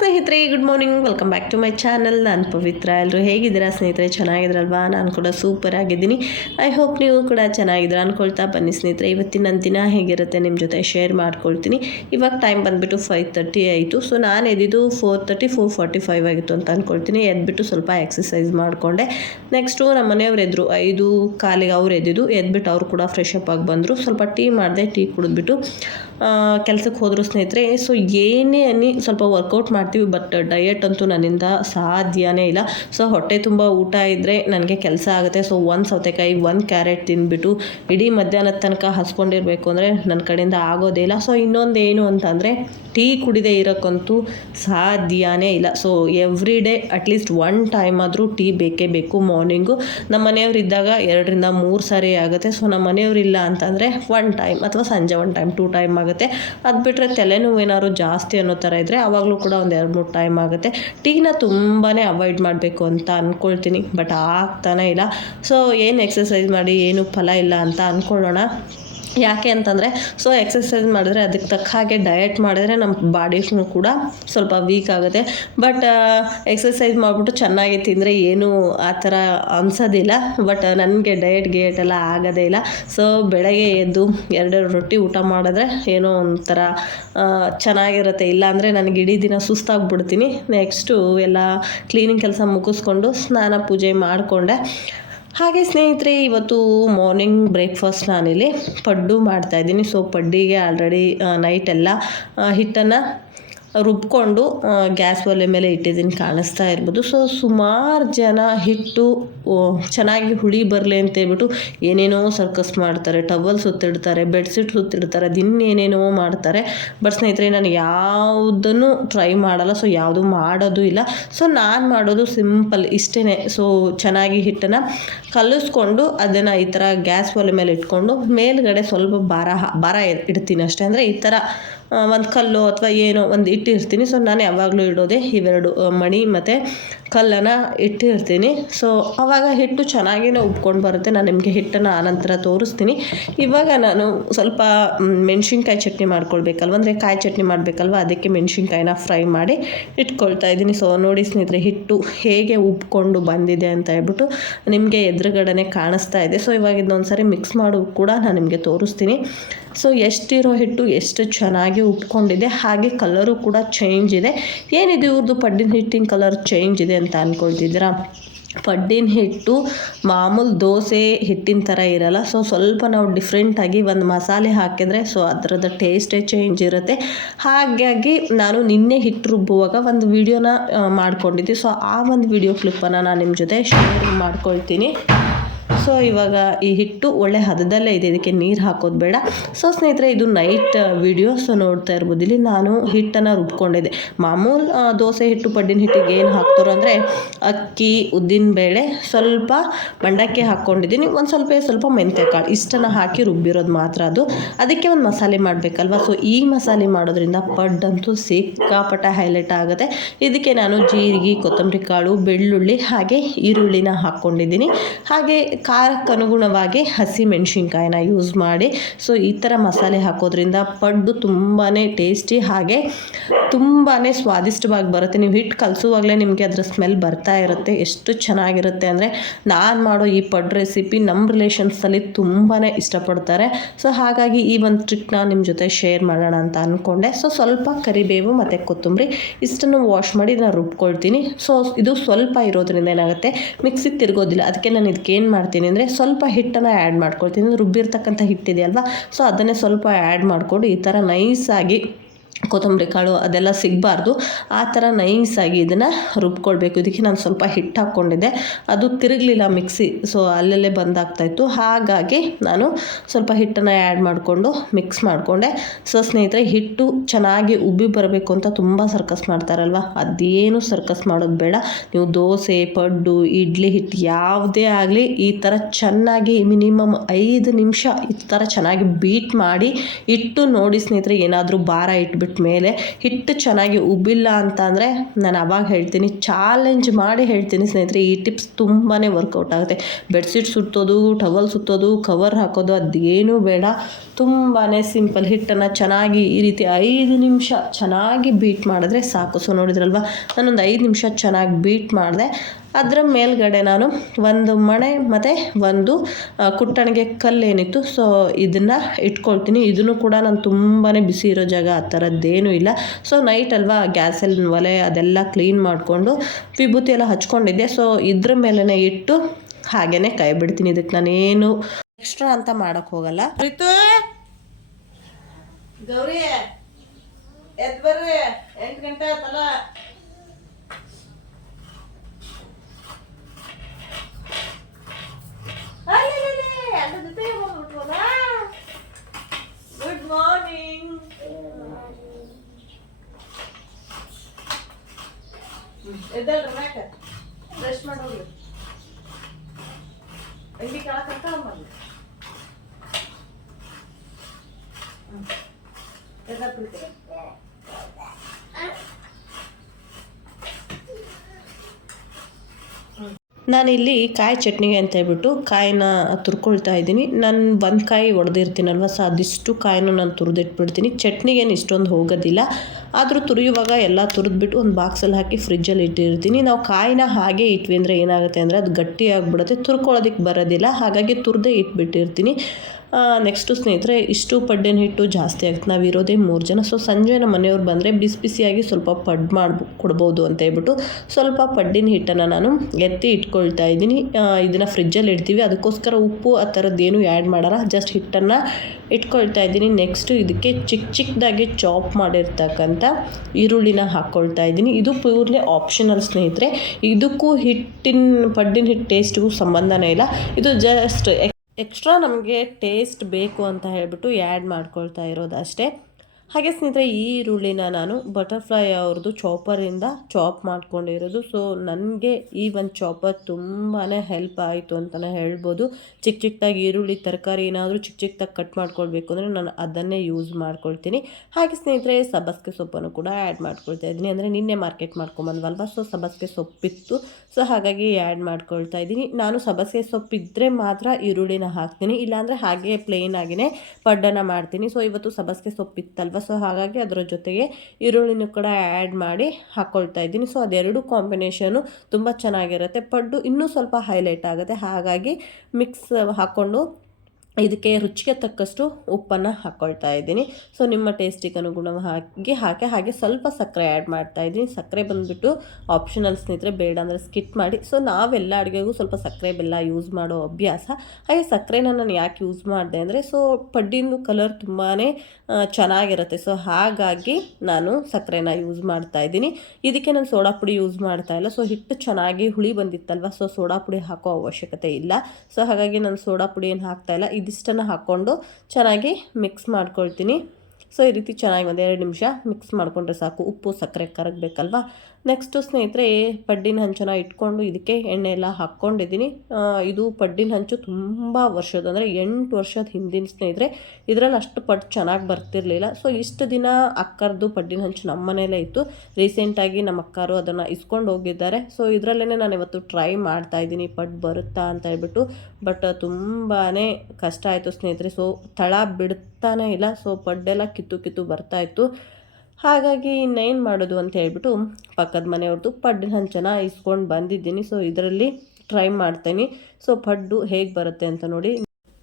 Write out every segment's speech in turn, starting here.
ಸ್ನೇಹಿತರೆ good morning welcome back to my channel ನಾನು ಪವಿತ್ರ. ಎಲ್ಲರೂ ಹೇಗಿದ್ದೀರಾ? ಸ್ನೇಹಿತರೆ, ಚೆನ್ನಾಗಿದ್ರಲ್ವಾ? ನಾನು ಕೂಡ ಸೂಪರ್ ಆಗಿದ್ದೀನಿ. ಐ ಹೋಪ್ ನೀವು ಕೂಡ ಚೆನ್ನಾಗಿದ್ದೀರಾ ಅಂದ್ಕೊಳ್ತಾ ಬನ್ನಿ ಸ್ನೇಹಿತರೆ. ಇವತ್ತಿನ ನನ್ನ ದಿನ ಹೇಗಿರುತ್ತೆ ನಿಮ್ಮ ಜೊತೆ ಶೇರ್ ಮಾಡ್ಕೊಳ್ತೀನಿ. ಇವಾಗ ಟೈಮ್ ಬಂದುಬಿಟ್ಟು ಫೈವ್ ತರ್ಟಿ ಆಯಿತು. ಸೊ ನಾನು ಎದ್ದಿದ್ದು four thirty four forty five ಆಗಿತ್ತು ಅಂತ ಅಂದ್ಕೊಳ್ತೀನಿ ಎದ್ಬಿಟ್ಟು ಸ್ವಲ್ಪ ಎಕ್ಸಸೈಸ್ ಮಾಡಿಕೊಂಡೆ. ನೆಕ್ಸ್ಟು ನಮ್ಮ ಮನೆಯವ್ರು ಎದ್ರು ಐದು, ಕಾಲಿಗೆ ಅವ್ರು ಎದ್ದಿದ್ದು. ಎದ್ಬಿಟ್ಟು ಅವರು ಕೂಡ ಫ್ರೆಶ್ ಅಪ್ ಆಗಿ ಬಂದರು. ಸ್ವಲ್ಪ ಟೀ ಮಾಡಿದೆ, ಟೀ ಕುಡಿದ್ಬಿಟ್ಟು ಕೆಲಸಕ್ಕೆ ಹೋದರೂ ಸ್ನೇಹಿತರೆ ಸೊ ಏನೇ ಅನ್ನಿ ಸ್ವಲ್ಪ ವರ್ಕೌಟ್ ಮಾಡ್ತೀವಿ ಬಟ್ ಡಯಟ್ ಅಂತೂ ನನ್ನಿಂದ ಸಾಧ್ಯನೇ ಇಲ್ಲ. ಸೊ ಹೊಟ್ಟೆ ತುಂಬ ಊಟ ಇದ್ದರೆ ನನಗೆ ಕೆಲಸ ಆಗುತ್ತೆ. ಸೊ ಒಂದು ಸೌತೆಕಾಯಿ, ಒಂದು ಕ್ಯಾರೆಟ್ ತಿಂದುಬಿಟ್ಟು ಇಡೀ ಮಧ್ಯಾಹ್ನದ ತನಕ ಹಸ್ಕೊಂಡಿರಬೇಕು ಅಂದರೆ ನನ್ನ ಕಡೆಯಿಂದ ಆಗೋದೇ ಇಲ್ಲ. ಸೊ ಇನ್ನೊಂದು ಏನು ಅಂತಂದರೆ, ಟೀ ಕುಡಿದೇ ಇರೋಕ್ಕಂತೂ ಸಾಧ್ಯನೇ ಇಲ್ಲ. So every day at least one time ಆದರೂ ಟೀ ಬೇಕೇ ಬೇಕು ಮಾರ್ನಿಂಗು ನಮ್ಮ ಮನೆಯವ್ರು ಇದ್ದಾಗ ಎರಡರಿಂದ ಮೂರು ಸಾರಿ ಆಗುತ್ತೆ. ಸೊ ನಮ್ಮ ಮನೆಯವ್ರು ಇಲ್ಲ ಅಂತಂದರೆ ಒನ್ ಟೈಮ್ ಅಥವಾ ಸಂಜೆ ಒನ್ ಟೈಮ್ ಟೂ ಟೈಮ್ ಆಗುತ್ತೆ. ಅದು ಬಿಟ್ಟರೆ ತಲೆನೋವು ಏನಾದ್ರು ಜಾಸ್ತಿ ಅನ್ನೋ ಥರ ಇದ್ದರೆ ಆವಾಗಲೂ ಕೂಡ ಒಂದು ಎರಡು ಮೂರು ಟೈಮ್ ಆಗುತ್ತೆ. ಟೀನ ತುಂಬಾ ಅವಾಯ್ಡ್ ಮಾಡಬೇಕು ಅಂತ ಅಂದ್ಕೊಳ್ತೀನಿ ಬಟ್ ಆಗ್ತಾನೇ ಇಲ್ಲ. ಸೊ ಏನು ಎಕ್ಸಸೈಸ್ ಮಾಡಿ, ಏನು ಫಲ ಇಲ್ಲ ಅಂತ ಅಂದ್ಕೊಳ್ಳೋಣ ಯಾಕೆ ಅಂತಂದರೆ ಸೊ ಎಕ್ಸಸೈಸ್ ಮಾಡಿದ್ರೆ ಅದಕ್ಕೆ ತಕ್ಕ ಹಾಗೆ ಡಯಟ್ ಮಾಡಿದ್ರೆ ನಮ್ಮ ಬಾಡಿನೂ ಕೂಡ ಸ್ವಲ್ಪ ವೀಕ್ ಆಗುತ್ತೆ. ಬಟ್ ಎಕ್ಸಸೈಸ್ ಮಾಡಿಬಿಟ್ಟು ಚೆನ್ನಾಗಿ ತಿಂದರೆ ಏನೂ ಆ ಥರ ಅನ್ಸೋದಿಲ್ಲ. ಬಟ್ ನನಗೆ ಡಯಟ್ ಗೇಟ್ ಎಲ್ಲ ಆಗೋದೇ ಇಲ್ಲ. ಸೊ ಬೆಳಗ್ಗೆ ಎದ್ದು ಎರಡೆರಡು ರೊಟ್ಟಿ ಊಟ ಮಾಡಿದ್ರೆ ಏನೋ ಒಂಥರ ಚೆನ್ನಾಗಿರುತ್ತೆ ಚೆನ್ನಾಗಿರುತ್ತೆ. ಇಲ್ಲಾಂದರೆ ನನಗೆ ಇಡೀ ದಿನ ಸುಸ್ತಾಗ್ಬಿಡ್ತೀನಿ. ನೆಕ್ಸ್ಟು ಎಲ್ಲ ಕ್ಲೀನಿಂಗ್ ಕೆಲಸ ಮುಗಿಸ್ಕೊಂಡು ಸ್ನಾನ ಪೂಜೆ ಮಾಡಿಕೊಂಡೆ. ಹಾಗೆ ಸ್ನೇಹಿತರೆ ಇವತ್ತು ಮಾರ್ನಿಂಗ್ ಬ್ರೇಕ್ಫಾಸ್ಟ್ ನಾನಿಲ್ಲಿ ಪಡ್ಡು ಮಾಡ್ತಾಯಿದ್ದೀನಿ ಸೊ ಪಡ್ಡಿಗೆ ಆಲ್ರೆಡಿ ನೈಟೆಲ್ಲ ಹಿಟ್ಟನ್ನು ರುಬ್ಕೊಂಡು ಗ್ಯಾಸ್ ಒಲೆ ಮೇಲೆ ಇಟ್ಟಿದ್ದೀನಿ, ಕಾಣಿಸ್ತಾ ಇರ್ಬೋದು. ಸೊ ಸುಮಾರು ಜನ ಹಿಟ್ಟು ಚೆನ್ನಾಗಿ ಹುಳಿ ಬರಲಿ ಅಂತ ಹೇಳ್ಬಿಟ್ಟು ಏನೇನೋ ಸರ್ಕಸ್ ಮಾಡ್ತಾರೆ ಟವಲ್ ಸುತ್ತಿಡ್ತಾರೆ ಬೆಡ್ಶೀಟ್ ಸುತ್ತಿಡ್ತಾರೆ ದಿನ್ನೇನೇನೋ ಮಾಡ್ತಾರೆ. ಬಟ್ ಸ್ನೇಹಿತರೆ, ನಾನು ಯಾವುದನ್ನು ಟ್ರೈ ಮಾಡಲ್ಲ ಸೊ ಯಾವುದು ಮಾಡೋದು ಇಲ್ಲ. ಸೊ ನಾನು ಮಾಡೋದು ಸಿಂಪಲ್ ಇಷ್ಟೇ ಸೊ ಚೆನ್ನಾಗಿ ಹಿಟ್ಟನ್ನು ಕಲಿಸ್ಕೊಂಡು ಅದನ್ನು ಈ ಥರ ಗ್ಯಾಸ್ ಒಲೆ ಮೇಲೆ ಇಟ್ಕೊಂಡು ಮೇಲುಗಡೆ ಸ್ವಲ್ಪ ಭಾರ ಭಾರ ಇಡ್ತೀನಿ ಅಷ್ಟೇ. ಅಂದರೆ ಈ ಥರ ಒಂದು ಕಲ್ಲು ಅಥವಾ ಏನೋ ಒಂದು ಇಟ್ಟಿರ್ತೀನಿ. ಸೊ ನಾನು ಯಾವಾಗಲೂ ಇಡೋದೆ ಇವೆರಡು ಮಣಿ ಮತ್ತು ಕಲ್ಲನ್ನು ಇಟ್ಟಿರ್ತೀನಿ. ಸೊ ಆವಾಗ ಹಿಟ್ಟು ಚೆನ್ನಾಗಿಯೇ ಉಬ್ಕೊಂಡು ಬರುತ್ತೆ. ನಾನು ನಿಮಗೆ ಹಿಟ್ಟನ್ನು ಆನಂತರ ತೋರಿಸ್ತೀನಿ. ಇವಾಗ ನಾನು ಸ್ವಲ್ಪ ಮೆಣಸಿನ್ಕಾಯಿ ಚಟ್ನಿ ಮಾಡ್ಕೊಳ್ಬೇಕಲ್ವ? ಅಂದರೆ ಕಾಯಿ ಚಟ್ನಿ ಮಾಡಬೇಕಲ್ವ? ಅದಕ್ಕೆ ಮೆಣಸಿನ್ಕಾಯಿನ ಫ್ರೈ ಮಾಡಿ ಇಟ್ಕೊಳ್ತಾ ಇದ್ದೀನಿ. ಸೊ ನೋಡಿ ಸ್ನೇಹಿತರೆ, ಹಿಟ್ಟು ಹೇಗೆ ಉಬ್ಕೊಂಡು ಬಂದಿದೆ ಅಂತ ಹೇಳ್ಬಿಟ್ಟು ನಿಮಗೆ ಎದುರುಗಡೆನೆ ಕಾಣಿಸ್ತಾ ಇದೆ. ಸೊ ಇವಾಗ ಇದನ್ನೊಂದ್ಸರಿ ಮಿಕ್ಸ್ ಮಾಡು ಕೂಡ ನಾನು ನಿಮಗೆ ತೋರಿಸ್ತೀನಿ. ಸೊ ಎಷ್ಟಿರೋ ಹಿಟ್ಟು ಎಷ್ಟು ಚೆನ್ನಾಗಿ ಉಪ್ಕೊಂಡಿದೆ. ಹಾಗೆ ಕಲರು ಕೂಡ ಚೇಂಜ್ ಇದೆ. ಏನಿದೆ ಇವ್ರದ್ದು ಪಡ್ಡಿನ ಹಿಟ್ಟಿನ ಕಲರ್ ಚೇಂಜ್ ಇದೆ ಅಂತ ಅಂದ್ಕೊಳ್ತಿದ್ದೀರಾ ಪಡ್ಡಿನ ಹಿಟ್ಟು ಮಾಮೂಲು ದೋಸೆ ಹಿಟ್ಟಿನ ಥರ ಇರಲ್ಲ. ಸೊ ಸ್ವಲ್ಪ ನಾವು ಡಿಫ್ರೆಂಟಾಗಿ ಒಂದು ಮಸಾಲೆ ಹಾಕಿದರೆ ಸೊ ಅದರದ್ದು ಟೇಸ್ಟೇ ಚೇಂಜ್ ಇರುತ್ತೆ. ಹಾಗಾಗಿ ನಾನು ನಿನ್ನೆ ಹಿಟ್ಟು ರುಬ್ಬುವಾಗ ಒಂದು ವಿಡಿಯೋನ ಮಾಡ್ಕೊಂಡಿದ್ದೆ. ಸೊ ಆ ಒಂದು ವಿಡಿಯೋ ಕ್ಲಿಪ್ಪನ್ನು ನಾನು ನಿಮ್ಮ ಜೊತೆ ಶೇರ್ ಮಾಡ್ಕೊಳ್ತೀನಿ. ಸೊ ಇವಾಗ ಈ ಹಿಟ್ಟು ಒಳ್ಳೆ ಹದದಲ್ಲೇ ಇದೆ. ಇದಕ್ಕೆ ನೀರು ಹಾಕೋದು ಬೇಡ. ಸೊ ಸ್ನೇಹಿತರೆ, ಇದು ನೈಟ್ ವಿಡಿಯೋ ಸೊ ನೋಡ್ತಾ ಇರ್ಬೋದು. ಇಲ್ಲಿ ನಾನು ಹಿಟ್ಟನ್ನು ರುಬ್ಕೊಂಡಿದ್ದೆ. ಮಾಮೂಲು ದೋಸೆ ಹಿಟ್ಟು, ಪಡ್ಡಿನ ಹಿಟ್ಟಿಗೆ ಏನು ಹಾಕ್ತಾರೋ ಅಂದರೆ ಅಕ್ಕಿ ಉದ್ದಿನಬೇಳೆ ಸ್ವಲ್ಪ ಮಂಡಕ್ಕಿ ಹಾಕ್ಕೊಂಡಿದ್ದೀನಿ. ಒಂದು ಸ್ವಲ್ಪ ಸ್ವಲ್ಪ ಮೆಂತ್ಯ ಕಾಳು ಇಷ್ಟನ್ನು ಹಾಕಿ ರುಬ್ಬಿರೋದು ಮಾತ್ರ ಅದು. ಅದಕ್ಕೆ ಒಂದು ಮಸಾಲೆ ಮಾಡಬೇಕಲ್ವ? ಸೊ ಈ ಮಸಾಲೆ ಮಾಡೋದ್ರಿಂದ ಪಡ್ಡಂತೂ ಸಿಕ್ಕಾಪಟ್ಟ ಹೈಲೈಟ್ ಆಗುತ್ತೆ. ಇದಕ್ಕೆ ನಾನು ಜೀರಿಗೆ, ಕೊತ್ತಂಬರಿ ಕಾಳು, ಬೆಳ್ಳುಳ್ಳಿ, ಹಾಗೆ ಈರುಳ್ಳಿನ ಹಾಕ್ಕೊಂಡಿದ್ದೀನಿ. ಹಾಗೆ ಖಾರಕ್ಕೆ ಅನುಗುಣವಾಗಿ ಹಸಿ ಮೆಣಸಿನ್ಕಾಯಿನ ಯೂಸ್ ಮಾಡಿ. ಸೊ ಈ ಥರ ಮಸಾಲೆ ಹಾಕೋದ್ರಿಂದ ಪಡ್ಡು ತುಂಬಾ ಟೇಸ್ಟಿ ಹಾಗೆ ತುಂಬಾ ಸ್ವಾದಿಷ್ಟವಾಗಿ ಬರುತ್ತೆ. ನೀವು ಹಿಟ್ಟು ಕಲಸುವಾಗಲೇ ನಿಮಗೆ ಅದರ ಸ್ಮೆಲ್ ಬರ್ತಾ ಇರುತ್ತೆ. ಎಷ್ಟು ಚೆನ್ನಾಗಿರುತ್ತೆ ಅಂದರೆ ನಾನು ಮಾಡೋ ಈ ಪಡ್ ರೆಸಿಪಿ ನಮ್ಮ ರಿಲೇಷನ್ಸಲ್ಲಿ ತುಂಬಾ ಇಷ್ಟಪಡ್ತಾರೆ. ಸೊ ಹಾಗಾಗಿ ಈ ಒಂದು ಟ್ರಿಕ್ನ ನಿಮ್ಮ ಜೊತೆ ಶೇರ್ ಮಾಡೋಣ ಅಂತ ಅಂದ್ಕೊಂಡೆ ಸೊ ಸ್ವಲ್ಪ ಕರಿಬೇವು ಮತ್ತು ಕೊತ್ತಂಬರಿ ಇಷ್ಟನ್ನು ವಾಶ್ ಮಾಡಿ ನಾನು ರುಬ್ಕೊಳ್ತೀನಿ. ಸೊ ಇದು ಸ್ವಲ್ಪ ಇರೋದ್ರಿಂದ ಏನಾಗುತ್ತೆ? ಮಿಕ್ಸಿಗೆ ತಿರ್ಗೋದಿಲ್ಲ. ಅದಕ್ಕೆ ನಾನು ಇದಕ್ಕೆ ಏನು ಮಾಡ್ತೀನಿ ಅಂದರೆ ಸ್ವಲ್ಪ ಹಿಟ್ಟನ್ನು ಆ್ಯಡ್ ಮಾಡ್ಕೊಳ್ತೀನಿ. ರುಬ್ಬಿರ್ತಕ್ಕಂಥ ಹಿಟ್ಟಿದೆಯಲ್ವ ಸೊ ಅದನ್ನೇ ಸ್ವಲ್ಪ ಆ್ಯಡ್ ಮಾಡಿಕೊಂಡು ಈ ಥರ ನೈಸಾಗಿ ಕೊತ್ತಂಬರಿ ಕಾಳು ಅದೆಲ್ಲ ಸಿಗಬಾರ್ದು. ಆ ಥರ ನೈಸಾಗಿ ಇದನ್ನು ರುಬ್ಕೊಳ್ಬೇಕು. ಇದಕ್ಕೆ ನಾನು ಸ್ವಲ್ಪ ಹಿಟ್ಟು ಹಾಕ್ಕೊಂಡಿದ್ದೆ. ಅದು ತಿರುಗಲಿಲ್ಲ ಮಿಕ್ಸಿ, ಸೊ ಅಲ್ಲಲ್ಲೇ ಬಂದಾಗ್ತಾಯಿತ್ತು ಹಾಗಾಗಿ ನಾನು ಸ್ವಲ್ಪ ಹಿಟ್ಟನ್ನು ಆ್ಯಡ್ ಮಾಡಿಕೊಂಡು ಮಿಕ್ಸ್ ಮಾಡಿಕೊಂಡೆ. ಸೊ ಸ್ನೇಹಿತರೆ, ಹಿಟ್ಟು ಚೆನ್ನಾಗಿ ಉಬ್ಬಿ ಬರಬೇಕು ಅಂತ ತುಂಬ ಸರ್ಕಸ್ ಮಾಡ್ತಾರಲ್ವ? ಅದೇನು ಸರ್ಕಸ್ ಮಾಡೋದು ಬೇಡ. ನೀವು ದೋಸೆ, ಪಡ್ಡು, ಇಡ್ಲಿ, ಹಿಟ್ಟು ಯಾವುದೇ ಆಗಲಿ ಈ ಥರ ಚೆನ್ನಾಗಿ ಮಿನಿಮಮ್ ಐದು ನಿಮಿಷ ಈ ಥರ ಚೆನ್ನಾಗಿ ಬೀಟ್ ಮಾಡಿ ಇಟ್ಟು ನೋಡಿ ಸ್ನೇಹಿತರೆ, ಏನಾದರೂ ಭಾರ ಇಟ್ಬಿಟ್ಟು ಮೇಲೆ ಹಿಟ್ಟು ಚೆನ್ನಾಗಿ ಉಬ್ಬಿಲ್ಲ ಅಂತ ಅಂದರೆ ನಾನು ಅವಾಗ ಹೇಳ್ತೀನಿ ಚಾಲೆಂಜ್ ಮಾಡಿ ಹೇಳ್ತೀನಿ ಸ್ನೇಹಿತರೆ, ಈ ಟಿಪ್ಸ್ ತುಂಬಾ ವರ್ಕೌಟ್ ಆಗುತ್ತೆ. ಬೆಡ್ಶೀಟ್ ಸುತ್ತೋದು ಟವಲ್ ಸುತ್ತೋದು ಕವರ್ ಹಾಕೋದು, ಅದೇನೂ ಬೇಡ. ತುಂಬಾ ಸಿಂಪಲ್ ಹಿಟ್ಟನ್ನು ಚೆನ್ನಾಗಿ ಈ ರೀತಿ ಐದು ನಿಮಿಷ ಚೆನ್ನಾಗಿ ಬೀಟ್ ಮಾಡಿದ್ರೆ ಸಾಕು. ಸೊ ನೋಡಿದ್ರಲ್ವ? ನಾನೊಂದು ಐದು ನಿಮಿಷ ಚೆನ್ನಾಗಿ ಬೀಟ್ ಮಾಡಿದೆ. ಅದರ ಮೇಲ್ಗಡೆ ನಾನು ಒಂದು ಮಣೆ ಮತ್ತು ಒಂದು ಕುಟ್ಟಣಿಗೆ ಕಲ್ಲೇನಿತ್ತು. ಸೊ ಇದನ್ನು ಇಟ್ಕೊಳ್ತೀನಿ. ಇದನ್ನು ಕೂಡ ನಾನು ತುಂಬಾ ಬಿಸಿ ಇರೋ ಜಾಗ ಆ ಥರದ್ದೇನೂ ಇಲ್ಲ. ಸೊ ನೈಟ್ ಅಲ್ವಾ ಗ್ಯಾಸಲ್ಲಿ ಒಲೆ ಅದೆಲ್ಲ ಕ್ಲೀನ್ ಮಾಡಿಕೊಂಡು ವಿಭೂತಿ ಎಲ್ಲ ಹಚ್ಕೊಂಡಿದ್ದೆ. ಸೊ ಇದ್ರ ಮೇಲೇ ಇಟ್ಟು ಹಾಗೇ ಕೈ ಬಿಡ್ತೀನಿ. ಇದಕ್ಕೆ ನಾನೇನು ಎಕ್ಸ್ಟ್ರಾ ಅಂತ ಮಾಡೋಕ್ಕೆ ಹೋಗಲ್ಲ. ಗೌರಿ ಎದ್ದು ಬರ್ರಿ ಎಂಟು ಗಂಟೆ ಆಯ್ತಲ್ಲ? ಗುಡ್ ಮಾರ್ನಿಂಗ್ ಎದ್ದಲ್ರಿ ಮ್ಯಾಕ ಬ್ರಷ್ ಮಾಡೋಗ್ರಿ ನಾನಿಲ್ಲಿ ಕಾಯಿ ಚಟ್ನಿಗೆ ಅಂತ ಹೇಳ್ಬಿಟ್ಟು ಕಾಯಿನ ತುರ್ಕೊಳ್ತಾ ಇದ್ದೀನಿ. ನಾನು ಒಂದು ಕಾಯಿ ಒಡೆದಿರ್ತೀನಲ್ವ, ಸೊ ಅದಿಷ್ಟು ಕಾಯಿನ ನಾನು ತುರಿದಿಟ್ಬಿಡ್ತೀನಿ. ಚಟ್ನಿಗೇನು ಇಷ್ಟೊಂದು ಹೋಗೋದಿಲ್ಲ. ಆದರೂ ತುರಿಯುವಾಗ ಎಲ್ಲ ತುರಿದ್ಬಿಟ್ಟು ಒಂದು ಬಾಕ್ಸಲ್ಲಿ ಹಾಕಿ ಫ್ರಿಜ್ಜಲ್ಲಿ ಇಟ್ಟಿರ್ತೀನಿ. ನಾವು ಕಾಯಿನ ಹಾಗೆ ಇಟ್ವಿ ಅಂದರೆ ಏನಾಗುತ್ತೆ ಅಂದರೆ ಅದು ಗಟ್ಟಿ ಆಗಿಬಿಡುತ್ತೆ. ತುರ್ಕೊಳ್ಳೋದಕ್ಕೆ ಬರೋದಿಲ್ಲ. ಹಾಗಾಗಿ ತುರಿದೇ ಇಟ್ಬಿಟ್ಟಿರ್ತೀನಿ. ನೆಕ್ಸ್ಟು ಸ್ನೇಹಿತರೆ, ಇಷ್ಟು ಪಡ್ಡಿನ ಹಿಟ್ಟು ಜಾಸ್ತಿ ಆಗುತ್ತೆ ನಾವು ಇರೋದೇ ಮೂರು ಜನ. ಸೊ ಸಂಜೆ ನಮ್ಮ ಮನೆಯವ್ರು ಬಂದರೆ ಬಿಸಿ ಬಿಸಿಯಾಗಿ ಸ್ವಲ್ಪ ಪಡ್ ಮಾಡಿ ಕೊಡ್ಬೋದು ಅಂತ ಹೇಳ್ಬಿಟ್ಟು ಸ್ವಲ್ಪ ಪಡ್ಡಿನ ಹಿಟ್ಟನ್ನು ನಾನು ಎತ್ತಿ ಇಟ್ಕೊಳ್ತಾ ಇದ್ದೀನಿ. ಇದನ್ನು ಫ್ರಿಜ್ಜಲ್ಲಿ ಇಡ್ತೀವಿ. ಅದಕ್ಕೋಸ್ಕರ ಉಪ್ಪು ಆ ಥರದ್ದೇನು ಆ್ಯಡ್ ಮಾಡಲ್ಲ. ಜಸ್ಟ್ ಹಿಟ್ಟನ್ನು ಇಟ್ಕೊಳ್ತಾ ಇದ್ದೀನಿ. ನೆಕ್ಸ್ಟು ಇದಕ್ಕೆ ಚಿಕ್ಕ ಚಿಕ್ಕದಾಗಿ ಚಾಪ್ ಮಾಡಿರ್ತಕ್ಕಂಥ ಈರುಳ್ಳಿನ ಹಾಕ್ಕೊಳ್ತಾ ಇದ್ದೀನಿ. ಇದು ಪ್ಯೂರ್ಲಿ ಆಪ್ಷನಲ್ ಸ್ನೇಹಿತರೆ. ಇದಕ್ಕೂ ಹಿಟ್ಟಿನ, ಪಡ್ಡಿನ ಹಿಟ್ಟು ಟೇಸ್ಟಿಗೂ ಸಂಬಂಧನೇ ಇಲ್ಲ. ಇದು ಜಸ್ಟ್ ಎಕ್ಸ್ಟ್ರಾ ನಮಗೆ ಟೇಸ್ಟ್ ಬೇಕು ಅಂತ ಹೇಳಿಬಿಟ್ಟು ಆ್ಯಡ್ ಮಾಡ್ಕೊಳ್ತಾ ಇರೋದು ಅಷ್ಟೇ ಹಾಗೆ ಸ್ನೇಹಿತರೆ, ಈ ಈರುಳ್ಳಿನ ನಾನು ಬಟರ್ಫ್ಲೈ ಅವ್ರದ್ದು ಚಾಪರಿಂದ ಚಾಪ್ ಮಾಡ್ಕೊಂಡಿರೋದು ಸೊ ನನಗೆ ಈ ಒಂದು ಚಾಪರ್ ತುಂಬಾ ಹೆಲ್ಪ್ ಆಯಿತು ಅಂತಲೇ ಹೇಳ್ಬೋದು. ಚಿಕ್ಕ ಚಿಕ್ಕದಾಗಿ ಈರುಳ್ಳಿ, ತರಕಾರಿ ಏನಾದರೂ ಚಿಕ್ಕ ಚಿಕ್ಕದಾಗಿ ಕಟ್ ಮಾಡ್ಕೊಳ್ಬೇಕು ಅಂದರೆ ನಾನು ಅದನ್ನೇ ಯೂಸ್ ಮಾಡ್ಕೊಳ್ತೀನಿ. ಹಾಗೆ ಸ್ನೇಹಿತರೆ, ಸಬ್ಬಸಿಗೆ ಸೊಪ್ಪನ್ನು ಕೂಡ ಆ್ಯಡ್ ಮಾಡ್ಕೊಳ್ತಾ ಇದ್ದೀನಿ. ಅಂದರೆ ನಿನ್ನೆ ಮಾರ್ಕೆಟ್ ಮಾಡ್ಕೊಂಬಂದ್ವಲ್ವ? ಸೊ ಸಬ್ಬಸಿಗೆ ಸೊಪ್ಪಿತ್ತು. ಸೊ ಹಾಗಾಗಿ ಆ್ಯಡ್ ಮಾಡ್ಕೊಳ್ತಾ ಇದ್ದೀನಿ. ನಾನು ಸಬ್ಬಸಿಗೆ ಸೊಪ್ಪಿದ್ದರೆ ಮಾತ್ರ ಈರುಳ್ಳಿನ ಹಾಕ್ತೀನಿ. ಇಲ್ಲಾಂದರೆ ಹಾಗೆ ಪ್ಲೇನ್ ಆಗಿನೇ ಪಡ್ಡನ ಮಾಡ್ತೀನಿ. ಸೊ ಇವತ್ತು ಸಬಸಿಗೆ ಸೊಪ್ಪಿತ್ತಲ್ವ? ಸೊ ಹಾಗಾಗಿ ಅದರ ಜೊತೆಗೆ ಈರುಳ್ಳಿನೂ ಕೂಡ ಆ್ಯಡ್ ಮಾಡಿ ಹಾಕ್ಕೊಳ್ತಾ ಇದ್ದೀನಿ. ಸೊ ಅದೆರಡು ಕಾಂಬಿನೇಷನು ತುಂಬ ಚೆನ್ನಾಗಿರುತ್ತೆ. ಪಡ್ಡು ಇನ್ನೂ ಸ್ವಲ್ಪ ಹೈಲೈಟ್ ಆಗುತ್ತೆ. ಹಾಗಾಗಿ ಮಿಕ್ಸ್ ಹಾಕ್ಕೊಂಡು ಇದಕ್ಕೆ ರುಚಿಗೆ ತಕ್ಕಷ್ಟು ಉಪ್ಪನ್ನು ಹಾಕ್ಕೊಳ್ತಾ ಇದ್ದೀನಿ. ಸೊ ನಿಮ್ಮ ಟೇಸ್ಟಿಗೆ ಅನುಗುಣವಾಗಿ ಹಾಕಿ, ಹಾಗೆ ಸ್ವಲ್ಪ ಸಕ್ಕರೆ ಆ್ಯಡ್ ಮಾಡ್ತಾ ಇದ್ದೀನಿ. ಸಕ್ಕರೆ ಬಂದುಬಿಟ್ಟು ಆಪ್ಷನಲ್ ಸ್ನೇಹಿತರೆ, ಬೇಡ ಅಂದರೆ ಸ್ಕಿಟ್ ಮಾಡಿ. ಸೊ ನಾವೆಲ್ಲ ಅಡುಗೆಗೂ ಸ್ವಲ್ಪ ಸಕ್ಕರೆ, ಬೆಲ್ಲ ಯೂಸ್ ಮಾಡೋ ಅಭ್ಯಾಸ. ಹಾಗೆ ಸಕ್ಕರೆನ ನಾನು ಯಾಕೆ ಯೂಸ್ ಮಾಡಿದೆ ಅಂದರೆ ಸೊ ಪಡ್ಡಿಂದು ಕಲರ್ ತುಂಬಾ ಚೆನ್ನಾಗಿರುತ್ತೆ. ಸೊ ಹಾಗಾಗಿ ನಾನು ಸಕ್ಕರೆನ ಯೂಸ್ ಮಾಡ್ತಾ ಇದ್ದೀನಿ. ಇದಕ್ಕೆ ನಾನು ಸೋಡಾ ಪುಡಿ ಯೂಸ್ ಮಾಡ್ತಾ ಇಲ್ಲ. ಸೊ ಹಿಟ್ಟು ಚೆನ್ನಾಗಿ ಹುಳಿ ಬಂದಿತ್ತಲ್ವ? ಸೊ ಸೋಡಾ ಪುಡಿ ಹಾಕೋ ಅವಶ್ಯಕತೆ ಇಲ್ಲ. ಸೊ ಹಾಗಾಗಿ ನಾನು ಸೋಡಾ ಪುಡಿ ಏನು ಹಾಕ್ತಾ ಇಲ್ಲ. ಇದಿಷ್ಟನ್ನು ಹಾಕ್ಕೊಂಡು ಚೆನ್ನಾಗಿ ಮಿಕ್ಸ್ ಮಾಡ್ಕೊಳ್ತೀನಿ. ಸೊ, ಈ ರೀತಿ ಚೆನ್ನಾಗಿ ಒಂದು ಎರಡು ನಿಮಿಷ ಮಿಕ್ಸ್ ಮಾಡಿಕೊಂಡ್ರೆ ಸಾಕು. ಉಪ್ಪು, ಸಕ್ಕರೆ, ಕರಗಬೇಕಲ್ವ? ನೆಕ್ಸ್ಟು ಸ್ನೇಹಿತರೆ, ಪಡ್ಡಿನ ಹಂಚನ ಇಟ್ಕೊಂಡು ಇದಕ್ಕೆ ಎಣ್ಣೆ ಎಲ್ಲ ಹಾಕ್ಕೊಂಡಿದ್ದೀನಿ ಇದು ಪಡ್ಡಿನ ಹಂಚು ತುಂಬ ವರ್ಷದ ಅಂದರೆ ಎಂಟು ವರ್ಷದ ಹಿಂದಿನ ಸ್ನೇಹಿತರೆ. ಇದರಲ್ಲಿ ಅಷ್ಟು ಪಡ್ಡು ಚೆನ್ನಾಗಿ ಬರ್ತಿರಲಿಲ್ಲ. ಸೊ, ಇಷ್ಟು ದಿನ ಅಕ್ಕರದು ಪಡ್ಡಿನ ಹಂಚು ನಮ್ಮ ಮನೆಯಲ್ಲೇ ಇತ್ತು. ರೀಸೆಂಟಾಗಿ ನಮ್ಮ ಅಕ್ಕರು ಅದನ್ನು ಇಸ್ಕೊಂಡು ಹೋಗಿದ್ದಾರೆ. ಸೊ ಇದರಲ್ಲೇ ನಾನು ಇವತ್ತು ಟ್ರೈ ಮಾಡ್ತಾ ಇದ್ದೀನಿ. ಪಡ್ಡು ಬರುತ್ತಾ ಅಂತ ಹೇಳ್ಬಿಟ್ಟು. ಬಟ್ ತುಂಬಾ ಕಷ್ಟ ಆಯಿತು ಸ್ನೇಹಿತರೆ. ಸೊ ತಳ ಬಿಡ್ತಾನೆ ಇಲ್ಲ. ಸೊ ಪಡ್ಡೆಲ್ಲ ಕಿತ್ತು ಕಿತ್ತು ಬರ್ತಾ ಇತ್ತು. ಹಾಗಾಗಿ ಇನ್ನೇನು ಮಾಡೋದು ಅಂತ ಹೇಳ್ಬಿಟ್ಟು ಪಕ್ಕದ ಮನೆಯವ್ರದ್ದು ಪಡ್ಡಿನ ಹಂಚನ ಇಸ್ಕೊಂಡು ಬಂದಿದ್ದೀನಿ. ಸೊ ಇದರಲ್ಲಿ ಟ್ರೈ ಮಾಡ್ತೀನಿ. ಸೊ ಪಡ್ಡು ಹೇಗೆ ಬರುತ್ತೆ ಅಂತ ನೋಡಿ.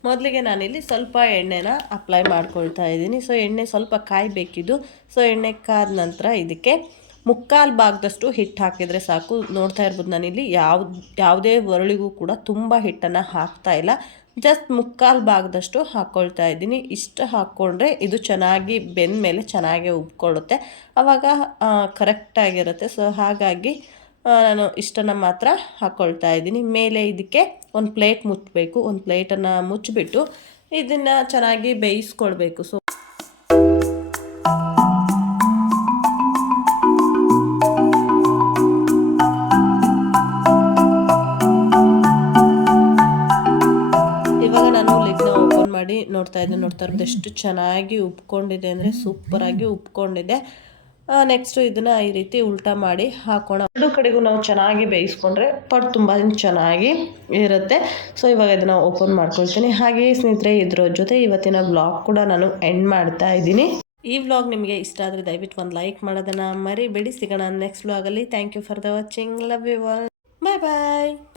ಮೊದಲಿಗೆ ನಾನಿಲ್ಲಿ ಸ್ವಲ್ಪ ಎಣ್ಣೆನ ಅಪ್ಲೈ ಮಾಡ್ಕೊಳ್ತಾ ಇದ್ದೀನಿ. ಸೊ ಎಣ್ಣೆ ಸ್ವಲ್ಪ ಕಾಯಬೇಕಿದ್ದು ಸೊ ಎಣ್ಣೆ ಕಾದ ನಂತರ ಇದಕ್ಕೆ ಮುಕ್ಕಾಲು ಭಾಗದಷ್ಟು ಹಿಟ್ಟು ಹಾಕಿದರೆ ಸಾಕು. ನೋಡ್ತಾ ಇರ್ಬೋದು ನಾನಿಲ್ಲಿ ಯಾವ ಯಾವುದೇ ಒರಳಿಗೂ ಕೂಡ ತುಂಬ ಹಿಟ್ಟನ್ನು ಹಾಕ್ತಾ ಇಲ್ಲ. ಜಸ್ಟ್ ಮುಕ್ಕಾಲು ಭಾಗದಷ್ಟು ಹಾಕ್ಕೊಳ್ತಾ ಇದ್ದೀನಿ. ಇಷ್ಟು ಹಾಕ್ಕೊಂಡ್ರೆ ಇದು ಚೆನ್ನಾಗಿ ಬೆಂದ ಮೇಲೆ ಚೆನ್ನಾಗಿ ಉಬ್ಕೊಳ್ಳುತ್ತೆ. ಆವಾಗ ಕರೆಕ್ಟಾಗಿರುತ್ತೆ ಸೊ ಹಾಗಾಗಿ ನಾನು ಇಷ್ಟನ್ನು ಮಾತ್ರ ಹಾಕ್ಕೊಳ್ತಾ ಇದ್ದೀನಿ. ಮೇಲೆ ಇದಕ್ಕೆ ಒಂದು ಪ್ಲೇಟ್ ಮುಚ್ಚಬೇಕು ಒಂದು ಪ್ಲೇಟನ್ನು ಮುಚ್ಚಿಬಿಟ್ಟು ಇದನ್ನು ಚೆನ್ನಾಗಿ ಬೇಯಿಸ್ಕೊಳ್ಬೇಕು. ಸೊ ನೋಡ್ತಾ ಇದ್ದೆ ನೋಡ್ತಾ ಇರೋದು ಎಷ್ಟು ಚೆನ್ನಾಗಿ ಉಪ್ಕೊಂಡಿದೆ ಅಂದರೆ ಸೂಪರಾಗಿ ಉಪ್ಕೊಂಡಿದೆ. ನೆಕ್ಸ್ಟು ಇದನ್ನು ಈ ರೀತಿ ಉಲ್ಟಾ ಮಾಡಿ ಹಾಕೋಣ. ಎರಡು ಕಡೆಗೂ ನಾವು ಚೆನ್ನಾಗಿ ಬೇಯಿಸ್ಕೊಂಡ್ರೆ ಪಟ್ ತುಂಬ ಚೆನ್ನಾಗಿ ಇರುತ್ತೆ. ಸೊ ಇವಾಗ ಇದನ್ನು ಓಪನ್ ಮಾಡ್ಕೊಳ್ತೀನಿ. ಹಾಗೆಯೇ ಸ್ನೇಹಿತರೆ ಇದ್ರ ಜೊತೆ ಇವತ್ತಿನ ಬ್ಲಾಗ್ ಕೂಡ ನಾನು ಎಂಡ್ ಮಾಡ್ತಾ ಇದ್ದೀನಿ. ಈ ವ್ಲಾಗ್ ನಿಮಗೆ ಇಷ್ಟ ಆದರೆ ದಯವಿಟ್ಟು ಒಂದು ಲೈಕ್ ಮಾಡೋದನ್ನು ಮರಿಬೇಡಿ. ಸಿಗೋಣ ನೆಕ್ಸ್ಟ್ ವ್ಲಾಗಲ್ಲಿ thank you for the watching love you all bye bye